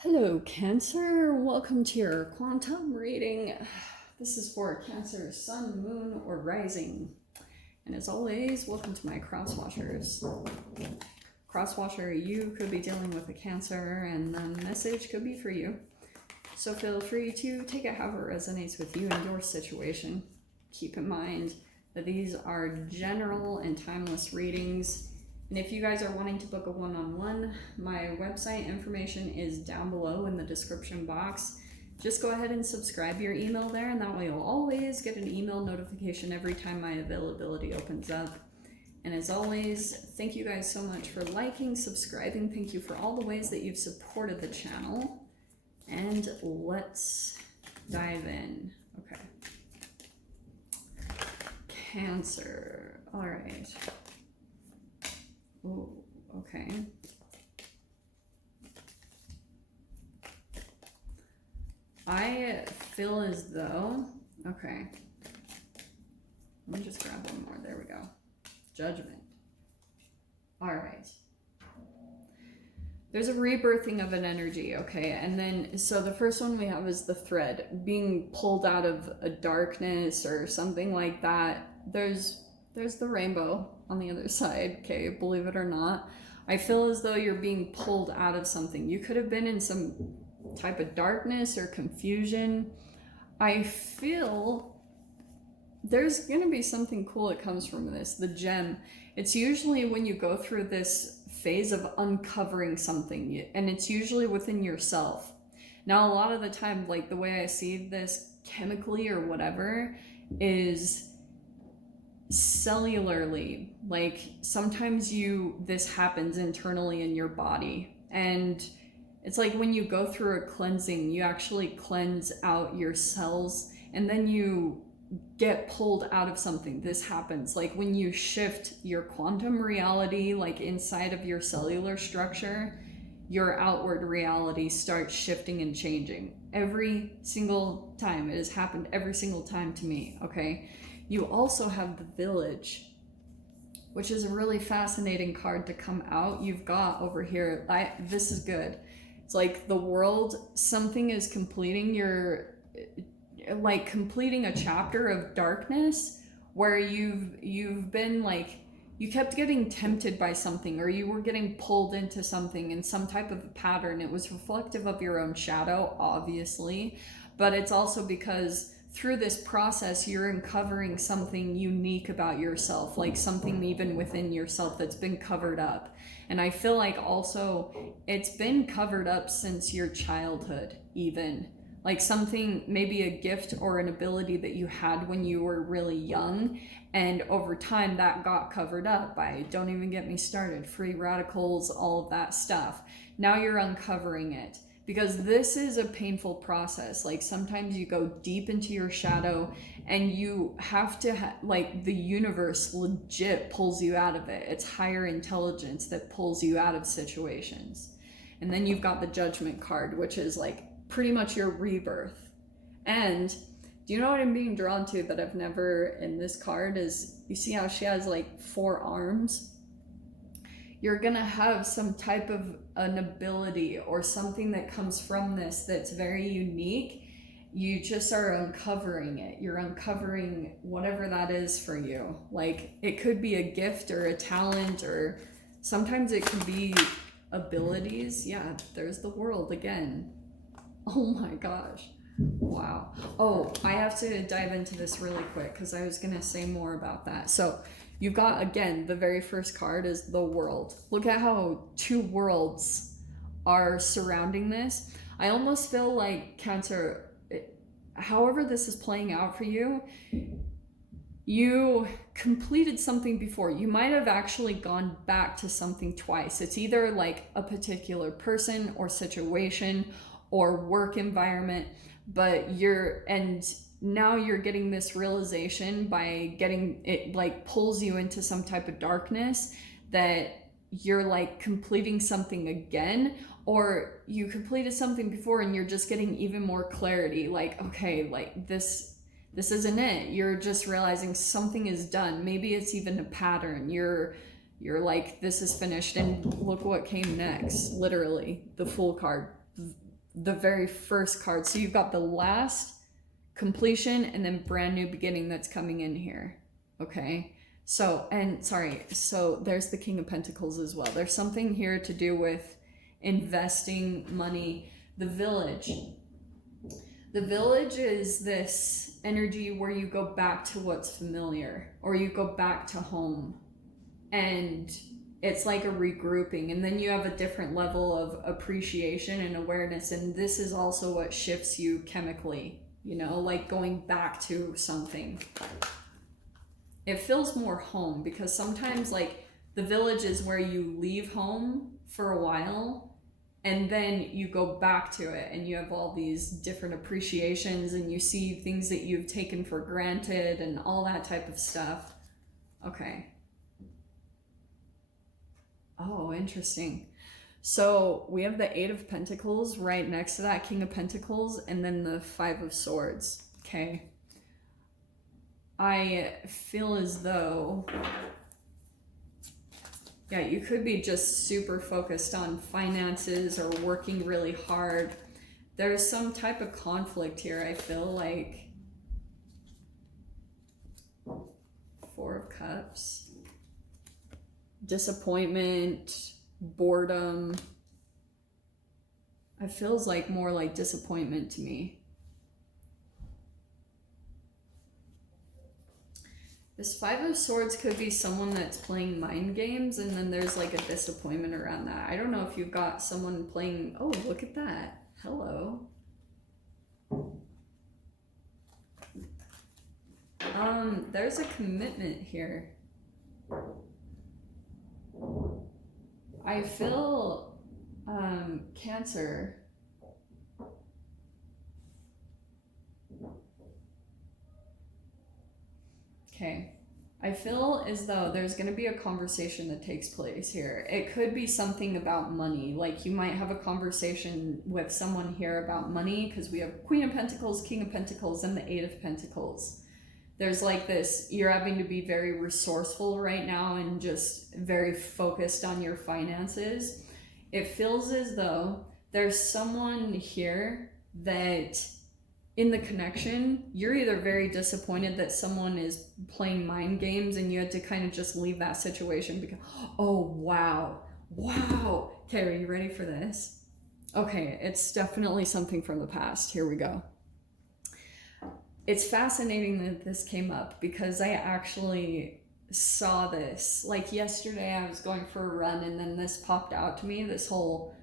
Hello, Cancer. Welcome to your quantum reading. This is for Cancer, Sun, Moon, or Rising. And as always, welcome to my crosswatchers. Crosswatcher, you could be dealing with a Cancer, and the message could be for you. So feel free to take it however it resonates with you and your situation. Keep in mind that these are general and timeless readings. And if you guys are wanting to book a one-on-one, my website information is down below in the description box. Just go ahead and subscribe your email there, and that way you'll always get an email notification every time my availability opens up. And as always, thank you guys so much for liking, subscribing. Thank you for all the ways that you've supported the channel. And let's dive in. Okay. Cancer. All right. Oh, okay. I feel as though, okay. Let me just grab one more. There we go. Judgment. All right. There's a rebirthing of an energy, okay? And then, so the first one we have is the thread, being pulled out of a darkness or something like that. There's the rainbow on the other side, okay? Believe it or not. I feel as though you're being pulled out of something. You could have been in some type of darkness or confusion. I feel there's going to be something cool that comes from this, the gem. It's usually when you go through this phase of uncovering something, and it's usually within yourself. Now, a lot of the time, like the way I see this chemically or whatever is cellularly. Like sometimes this happens internally in your body, and it's like when you go through a cleansing, you actually cleanse out your cells, and then you get pulled out of something. This happens like when you shift your quantum reality, like inside of your cellular structure, your outward reality starts shifting and changing every single time. It has happened every single time to me, okay? You also have the Village, which is a really fascinating card to come out. You've got over here, this is good. It's like the world, something is completing completing a chapter of darkness where you've been like, you kept getting tempted by something, or you were getting pulled into something in some type of a pattern. It was reflective of your own shadow, obviously, but it's also because through this process, you're uncovering something unique about yourself, like something even within yourself that's been covered up. And I feel like also it's been covered up since your childhood, even. Like something, maybe a gift or an ability that you had when you were really young, and over time that got covered up by, don't even get me started, free radicals, all of that stuff. Now you're uncovering it, because this is a painful process. Like sometimes you go deep into your shadow and you have to like the universe legit pulls you out of it. It's higher intelligence that pulls you out of situations. And then you've got the Judgment card, which is like pretty much your rebirth. And do you know what I'm being drawn to that I've never in this card is, you see how she has like 4 arms? You're gonna have some type of an ability or something that comes from this that's very unique. You just are uncovering it. You're uncovering whatever that is for you. Like it could be a gift or a talent, or sometimes it could be abilities. Yeah, there's the World again. Oh my gosh. Wow. Oh, I have to dive into this really quick because I was going to say more about that. So you've got, again, the very first card is the World. Look at how 2 worlds are surrounding this. I almost feel like Cancer, however this is playing out for you, you completed something before. You might have actually gone back to something twice. It's either like a particular person or situation or work environment, but now you're getting this realization by getting it, like pulls you into some type of darkness, that you're like completing something again, or you completed something before and you're just getting even more clarity, like, okay, like this isn't it. You're just realizing something is done. Maybe it's even a pattern. You're like, this is finished. And look what came next. Literally the Fool card. the very first card. So you've got the last, completion, and then brand new beginning that's coming in here. Okay. So, and sorry, so there's the King of Pentacles as well. There's something here to do with investing money. The Village. The Village is this energy where you go back to what's familiar, or you go back to home, and it's like a regrouping, and then you have a different level of appreciation and awareness, and this is also what shifts you chemically, you know, like going back to something. It feels more home, because sometimes like the Village is where you leave home for a while and then you go back to it, and you have all these different appreciations, and you see things that you've taken for granted and all that type of stuff. Okay. Oh, interesting. So we have the Eight of Pentacles right next to that King of Pentacles, and then the Five of Swords. Okay. I feel as though, yeah, you could be just super focused on finances or working really hard. There's some type of conflict here, I feel like. Four of Cups. Disappointment, boredom. It feels like more like disappointment to me. This Five of Swords could be someone that's playing mind games, and then there's like a disappointment around that. I don't know if you've got someone playing... Oh, look at that. Hello. There's a commitment here. I feel Cancer. Okay. I feel as though there's going to be a conversation that takes place here. It could be something about money. Like you might have a conversation with someone here about money, because we have Queen of Pentacles, King of Pentacles, and the Eight of Pentacles. There's like this, you're having to be very resourceful right now and just very focused on your finances. It feels as though there's someone here that in the connection, you're either very disappointed that someone is playing mind games and you had to kind of just leave that situation because, oh, wow. Okay, are you ready for this? Okay, it's definitely something from the past. Here we go. It's fascinating that this came up because I actually saw this. Like yesterday, I was going for a run and then this popped out to me, this whole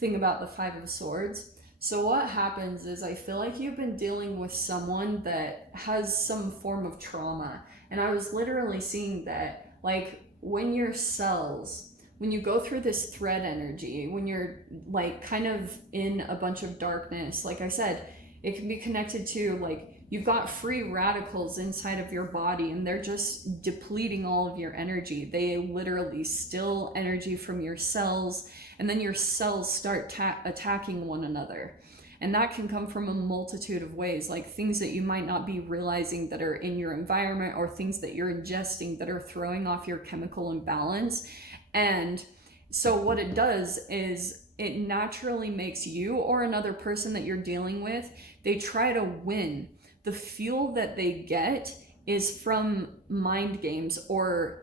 thing about the Five of Swords. So what happens is I feel like you've been dealing with someone that has some form of trauma. And I was literally seeing that, like when your cells, when you go through this thread energy, when you're like kind of in a bunch of darkness, like I said, it can be connected to like, you've got free radicals inside of your body and they're just depleting all of your energy. They literally steal energy from your cells, and then your cells start attacking one another. And that can come from a multitude of ways, like things that you might not be realizing that are in your environment, or things that you're ingesting that are throwing off your chemical imbalance. And so what it does is it naturally makes you or another person that you're dealing with, they try to win. The fuel that they get is from mind games, or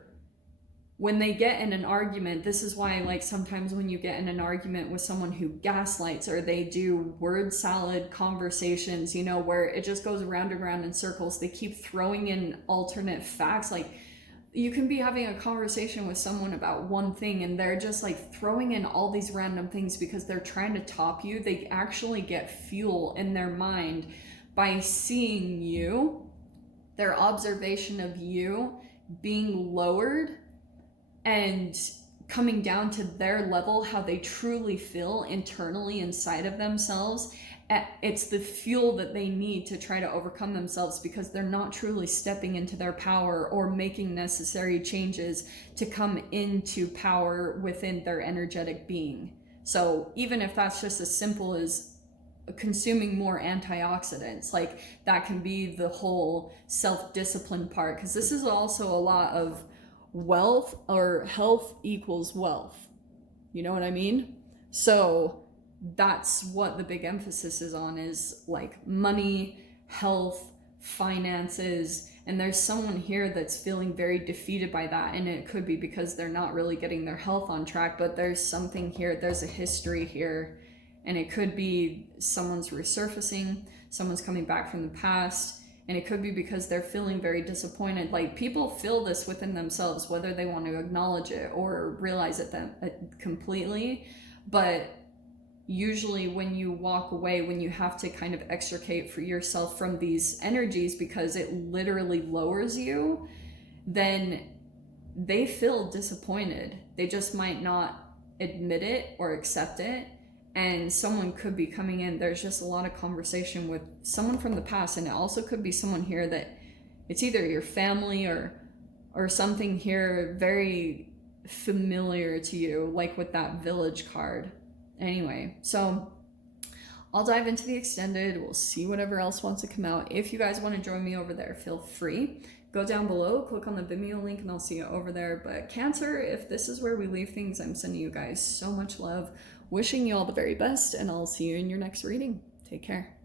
when they get in an argument. This is why, like, sometimes when you get in an argument with someone who gaslights, or they do word salad conversations, you know, where it just goes round and round in circles, they keep throwing in alternate facts. Like, you can be having a conversation with someone about one thing and they're just like throwing in all these random things because they're trying to top you. They actually get fuel in their mind by seeing you, their observation of you being lowered and coming down to their level, how they truly feel internally inside of themselves. It's the fuel that they need to try to overcome themselves, because they're not truly stepping into their power or making necessary changes to come into power within their energetic being. So even if that's just as simple as consuming more antioxidants, like that can be the whole self-discipline part, because this is also a lot of wealth, or health equals wealth. You know what I mean? So that's what the big emphasis is on, is like money, health, finances. And there's someone here that's feeling very defeated by that, and it could be because they're not really getting their health on track, but there's something here, there's a history here, and it could be someone's resurfacing, someone's coming back from the past, and it could be because they're feeling very disappointed. Like, people feel this within themselves, whether they want to acknowledge it or realize it completely. But usually when you walk away, when you have to kind of extricate for yourself from these energies because it literally lowers you, then they feel disappointed. They just might not admit it or accept it. And someone could be coming in. There's just a lot of conversation with someone from the past, and it also could be someone here that it's either your family or something here very familiar to you, like with that village card. Anyway, so I'll dive into the extended. We'll see whatever else wants to come out. If you guys want to join me over there, feel free. Go down below, click on the Vimeo link, and I'll see you over there. But Cancer, if this is where we leave things, I'm sending you guys so much love. Wishing you all the very best, and I'll see you in your next reading. Take care.